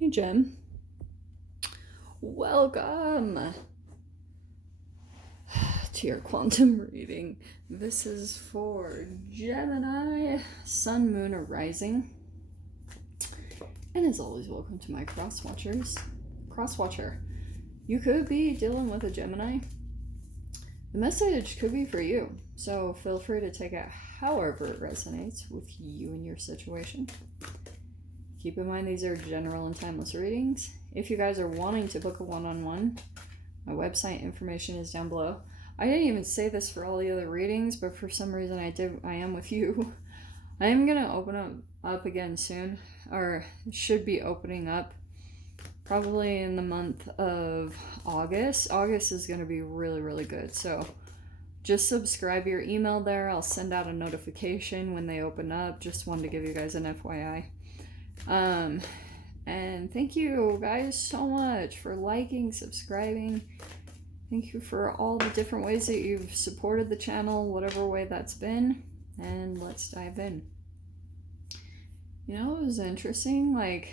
Hey, Jem. Welcome to your quantum reading. This is for Gemini, Sun, Moon, or Rising. And as always, welcome to my cross watchers. Cross watcher. You could be dealing with a Gemini. The message could be for you, so feel free to take it however it resonates with you and your situation. Keep in mind these are general and timeless readings. If you guys are wanting to book a one-on-one, my website information is down below. I didn't even say this for all the other readings, but for some reason I am with you. I am going to open up again soon, or should be opening up probably in the month of August. August is going to be really, really good. So just subscribe your email there. I'll send out a notification when they open up. Just wanted to give you guys an FYI. And thank you guys so much for liking, subscribing. Thank you for all the different ways that you've supported the channel, whatever way that's been. And let's dive in. You know, it was interesting, like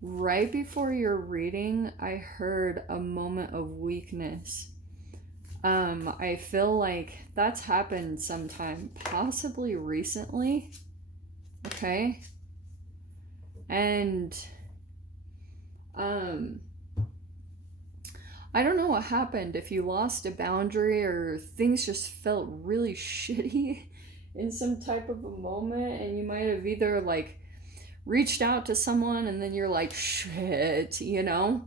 right before your reading, I heard a moment of weakness. I feel like that's happened sometime, possibly recently. Okay. And I don't know what happened, if you lost a boundary or things just felt really shitty in some type of a moment, and you might have either like reached out to someone and then you're like, shit, you know?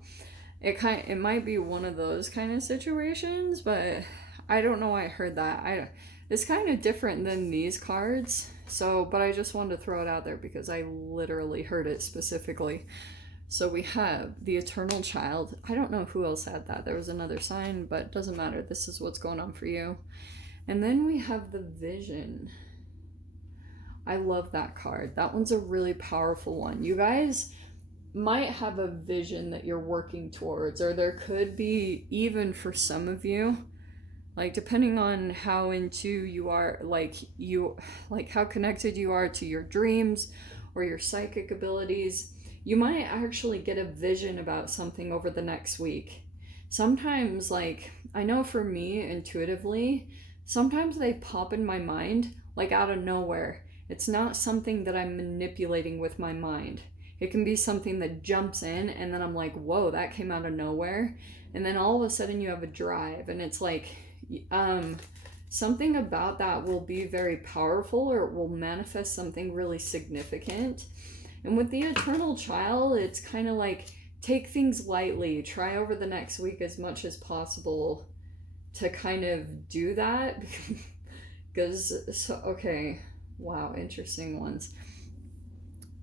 It might be one of those kind of situations, but I don't know why I heard that. It's kind of different than these cards. So, but I just wanted to throw it out there because I literally heard it specifically. So we have the Eternal Child. I don't know who else had that. There was another sign, but it doesn't matter. This is what's going on for you. And then we have the Vision. I love that card. That one's a really powerful one. You guys might have a vision that you're working towards, or there could be, even for some of you, like depending on how into you are, like how connected you are to your dreams or your psychic abilities, you might actually get a vision about something over the next week. Sometimes, like, I know for me intuitively, sometimes they pop in my mind like out of nowhere. It's not something that I'm manipulating with my mind. It can be something that jumps in and then I'm like, whoa, that came out of nowhere. And then all of a sudden you have a drive, and it's like, something about that will be very powerful, or it will manifest something really significant. And with the Eternal Child, it's kind of like, take things lightly. Try over the next week as much as possible to kind of do that. Because, so, okay, wow, interesting ones.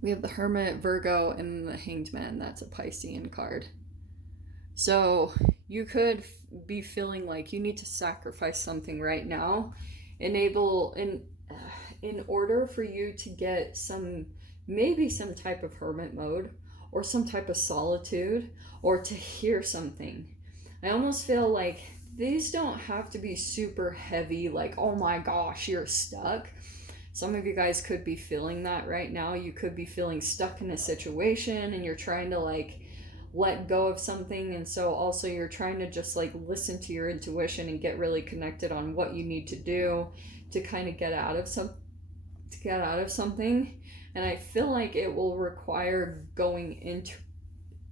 We have the Hermit, Virgo, and the Hanged Man. That's a Piscean card. So you could be feeling like you need to sacrifice something right now, in order for you to get maybe some type of hermit mode, or some type of solitude, or to hear something. I almost feel like these don't have to be super heavy, like, oh my gosh, you're stuck. Some of you guys could be feeling that right now. You could be feeling stuck in a situation and you're trying to like let go of something, and so also you're trying to just like listen to your intuition and get really connected on what you need to do to kind of get out of something. And I feel like it will require going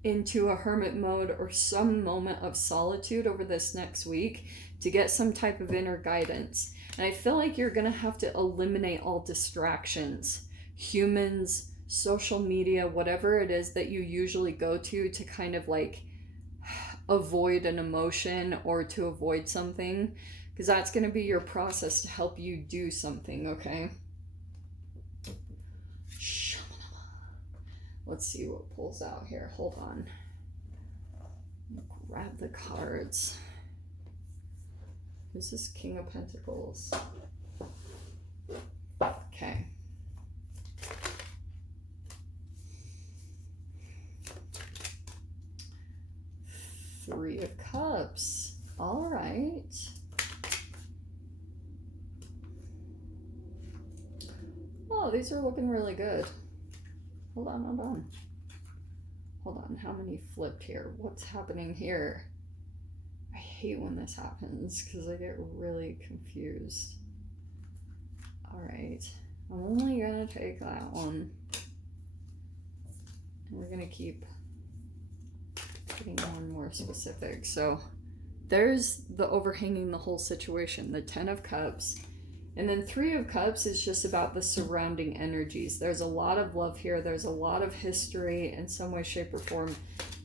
into a hermit mode or some moment of solitude over this next week to get some type of inner guidance. And I feel like you're gonna have to eliminate all distractions, humans, social media, whatever it is that you usually go to kind of like avoid an emotion or to avoid something, because that's going to be your process to help you do something. Okay, let's see what pulls out here. Hold on, grab the cards. This is King of Pentacles. Okay. Three of Cups. All right. Oh, these are looking really good. Hold on. Hold on, how many flipped here? What's happening here? I hate when this happens because I get really confused. All right, I'm only gonna take that one. And we're gonna keep getting one more specific. So there's the overhanging the whole situation, the 10 of Cups. And then 3 of Cups is just about the surrounding energies. There's a lot of love here. There's a lot of history in some way, shape, or form.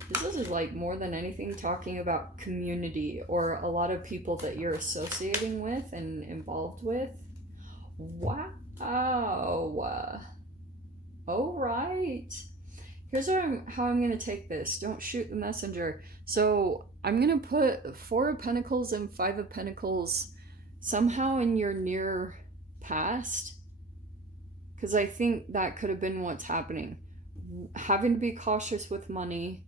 This is like more than anything talking about community or a lot of people that you're associating with and involved with. Wow. All right. Here's how I'm going to take this. Don't shoot the messenger. So I'm going to put 4 of Pentacles and 5 of Pentacles somehow in your near past, because I think that could have been what's happening. Having to be cautious with money,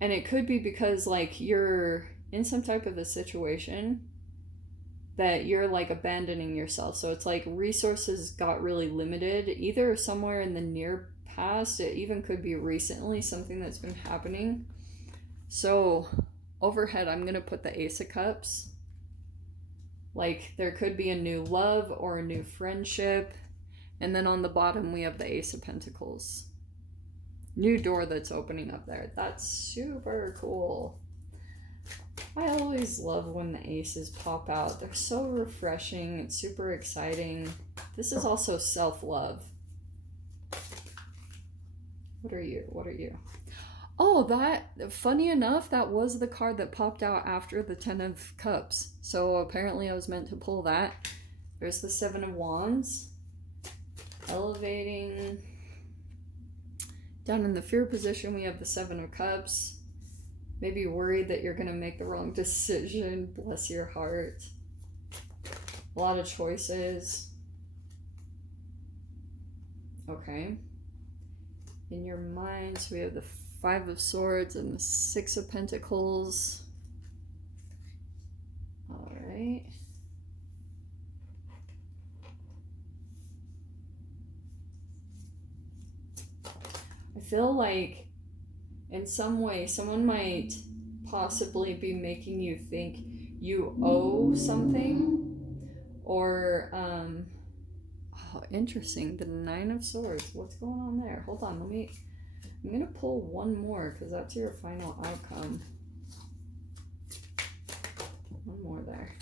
and it could be because like you're in some type of a situation that you're like abandoning yourself. So it's like resources got really limited, either somewhere in the near past, it even could be recently, something that's been happening. So overhead, I'm going to put the Ace of Cups. Like there could be a new love or a new friendship. And then on the bottom, we have the Ace of Pentacles. New door that's opening up there. That's super cool. I always love when the aces pop out. They're so refreshing. It's super exciting. This is also self-love. What are you? What are you? Oh, that, funny enough, that was the card that popped out after the 10 of Cups. So apparently I was meant to pull that. There's the 7 of Wands. Elevating. Down in the fear position, we have the 7 of Cups. Maybe worried that you're going to make the wrong decision. Bless your heart. A lot of choices. Okay. In your mind, so we have the 5 of Swords and the 6 of Pentacles. All right. I feel like in some way someone might possibly be making you think you owe something, or oh, interesting, the 9 of Swords. What's going on there? Hold on, I'm gonna pull one more because that's your final outcome. One more there.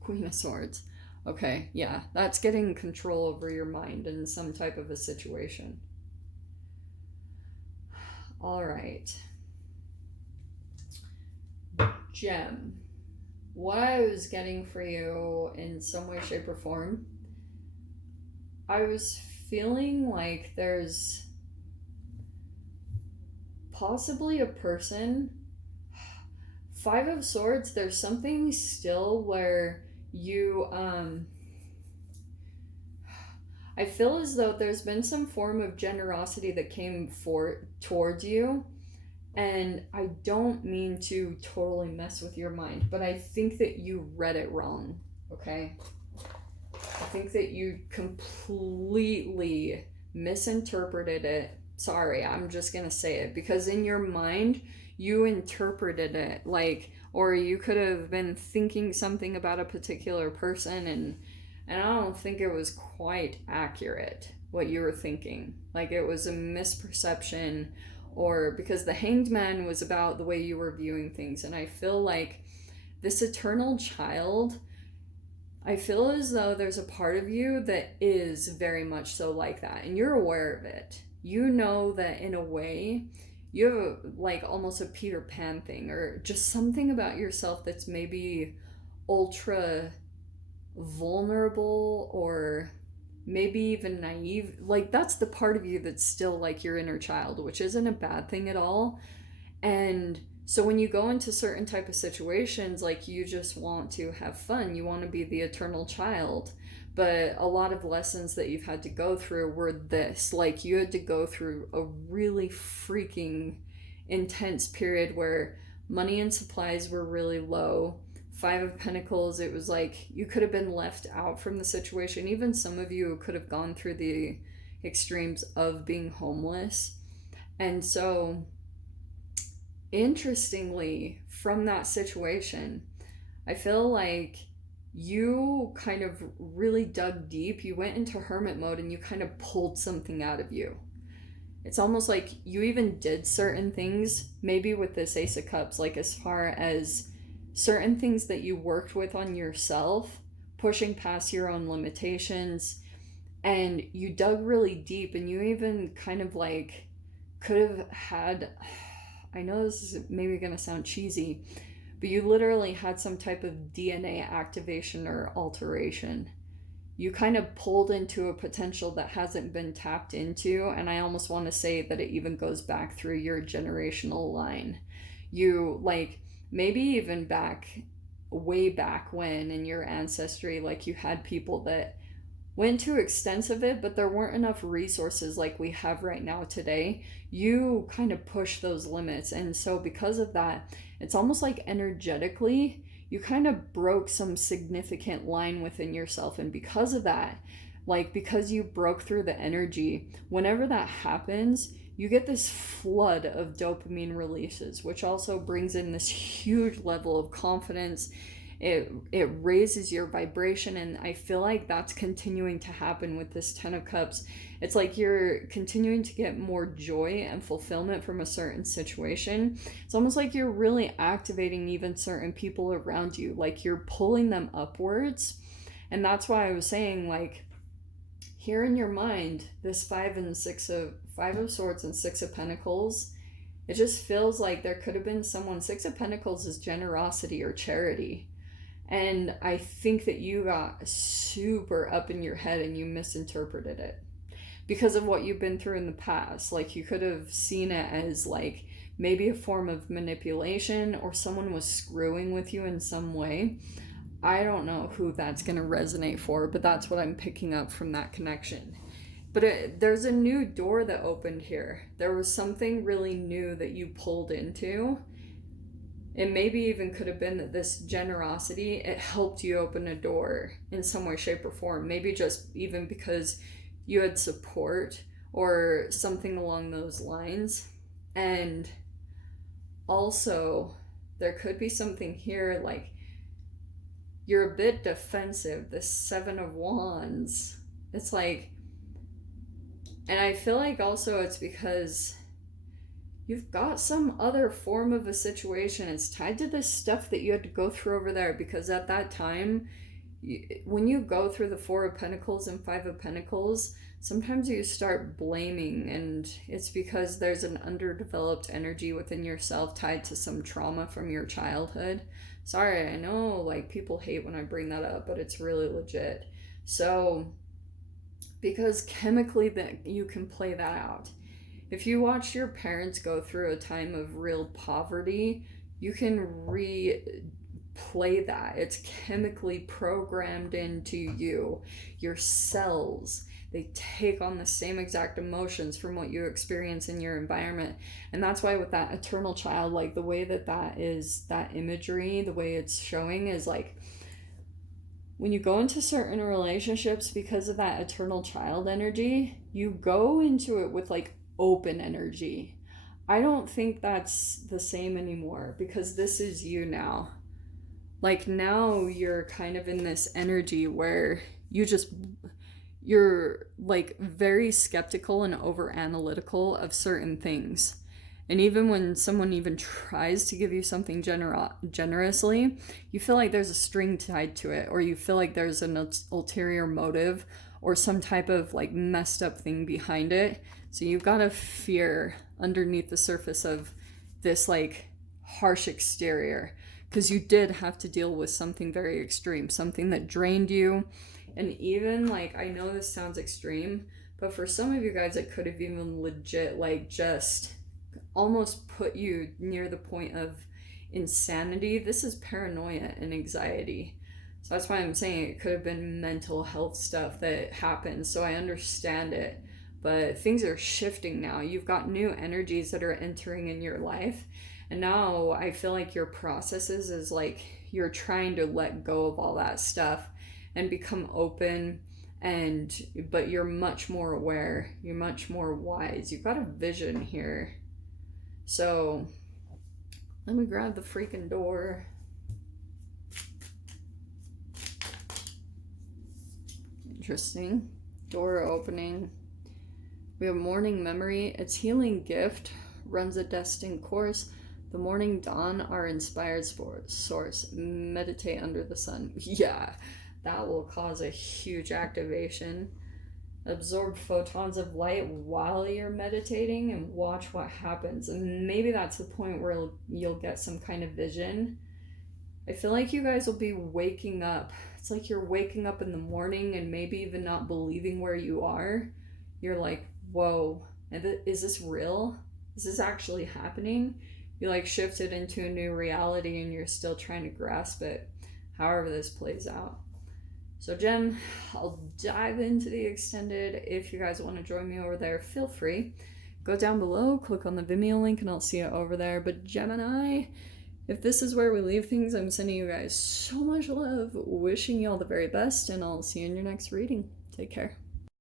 Queen of Swords. Okay, yeah, that's getting control over your mind in some type of a situation. All right. Gem. What I was getting for you in some way, shape, or form, I was feeling like there's possibly a person. 5 of Swords, there's something still where you, I feel as though there's been some form of generosity that came towards you, and I don't mean to totally mess with your mind, but I think that you read it wrong, okay? I think that you completely misinterpreted it. Sorry, I'm just gonna say it, because in your mind, you interpreted it like, or you could have been thinking something about a particular person, and I don't think it was quite accurate what you were thinking. Like it was a misperception, or because the Hanged Man was about the way you were viewing things. And I feel like this eternal child, I feel as though there's a part of you that is very much so like that, and you're aware of it. You know that in a way you have like almost a Peter Pan thing, or just something about yourself that's maybe ultra vulnerable, or maybe even naive. Like that's the part of you that's still like your inner child, which isn't a bad thing at all. And so when you go into certain type of situations, like you just want to have fun, you want to be the eternal child, but a lot of lessons that you've had to go through were this, like you had to go through a really freaking intense period where money and supplies were really low. 5 of Pentacles, it was like you could have been left out from the situation. Even some of you could have gone through the extremes of being homeless. And so, interestingly, from that situation, I feel like you kind of really dug deep. You went into hermit mode and you kind of pulled something out of you. It's almost like you even did certain things, maybe with this Ace of Cups, like as far as certain things that you worked with on yourself, pushing past your own limitations, and you dug really deep, and you even kind of like could have had, I know this is maybe going to sound cheesy, but you literally had some type of DNA activation or alteration. You kind of pulled into a potential that hasn't been tapped into, and I almost want to say that it even goes back through your generational line. You, like, maybe even back, way back when in your ancestry, like, you had people that went too extensive it, but there weren't enough resources like we have right now today. You kind of push those limits, and so because of that, it's almost like energetically you kind of broke some significant line within yourself. And because of that, like, because you broke through the energy, whenever that happens, you get this flood of dopamine releases, which also brings in this huge level of confidence. It raises your vibration, and I feel like that's continuing to happen with this 10 of Cups. It's like you're continuing to get more joy and fulfillment from a certain situation. It's almost like you're really activating even certain people around you, like you're pulling them upwards. And that's why I was saying, like, here in your mind, this five of Swords and Six of Pentacles, it just feels like there could have been someone. Six of Pentacles is generosity or charity. And I think that you got super up in your head and you misinterpreted it because of what you've been through in the past. Like, you could have seen it as like maybe a form of manipulation, or someone was screwing with you in some way. I don't know who that's going to resonate for, but that's what I'm picking up from that connection. But there's a new door that opened here. There was something really new that you pulled into. It maybe even could have been that this generosity, it helped you open a door in some way, shape, or form. Maybe just even because you had support or something along those lines. And also, there could be something here like you're a bit defensive. The Seven of Wands. It's like, and I feel like also it's because you've got some other form of a situation. It's tied to this stuff that you had to go through over there, because at that time, when you go through the Four of Pentacles and Five of Pentacles, sometimes you start blaming, and it's because there's an underdeveloped energy within yourself tied to some trauma from your childhood. Sorry, I know like people hate when I bring that up, but it's really legit. So, because chemically that you can play that out. If you watch your parents go through a time of real poverty, you can replay that. It's chemically programmed into you. Your cells, they take on the same exact emotions from what you experience in your environment. And that's why with that eternal child, like the way that is, that imagery, the way it's showing is like, when you go into certain relationships, because of that eternal child energy, you go into it with like open energy. I don't think that's the same anymore, because this is you now. Like, now you're kind of in this energy where you're like very skeptical and over analytical of certain things. And even when someone even tries to give you something generously, you feel like there's a string tied to it, or you feel like there's an ulterior motive or some type of like messed up thing behind it. So you've got a fear underneath the surface of this like harsh exterior, because you did have to deal with something very extreme, something that drained you. And even like, I know this sounds extreme, but for some of you guys, it could have even legit like just almost put you near the point of insanity. This is paranoia and anxiety. So that's why I'm saying it could have been mental health stuff that happened. So I understand it. But things are shifting now. You've got new energies that are entering in your life. And now I feel like your processes is like you're trying to let go of all that stuff and become open but you're much more aware, you're much more wise, you've got a vision here. So let me grab the freaking door. Interesting. Door opening. We have morning memory. Its healing gift runs a destined course. The morning dawn, our inspired source. Meditate under the sun. Yeah, that will cause a huge activation. Absorb photons of light while you're meditating and watch what happens. And maybe that's the point where you'll get some kind of vision. I feel like you guys will be waking up. It's like you're waking up in the morning and maybe even not believing where you are. You're like, whoa, is this real? Is this actually happening? You like shifted into a new reality and you're still trying to grasp it, however this plays out. So Gem, I'll dive into the extended. If you guys want to join me over there, feel free. Go down below, click on the Vimeo link, and I'll see you over there. But Gemini, if this is where we leave things, I'm sending you guys so much love, wishing you all the very best, and I'll see you in your next reading. Take care.